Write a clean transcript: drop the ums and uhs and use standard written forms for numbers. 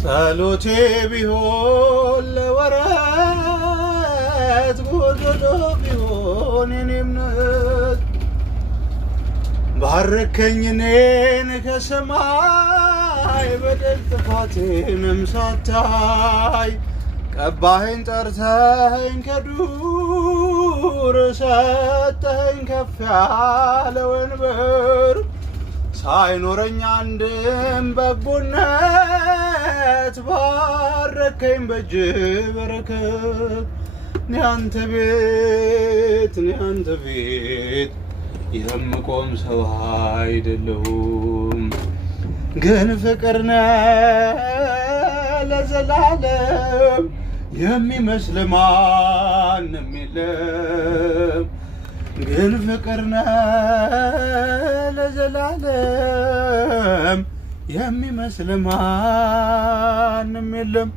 ጸሎቴ ቢሆን ለወረት ጎዶሎ ቢሆን የኔ እምነት ባረከኝ እኔን ከሰማይ በደል ጥፋቴንም ሳታይ ቀባኸኝ ጠርተኸኝ ከዱር ሰጠኸኝ ከፍ ያለ ወንበር ሳይኖረኝ አንድም በጎነት ባረከኝ በእጅ በረከት እኔ አንተ ቤት የምቆም ሰው አይደለሁም ግን ፍቅር ነህ ለዘላለም የሚመስል ማንም የለም ግን ፍቅር ነህ ለዘላለም የሚመስል ማንም የለም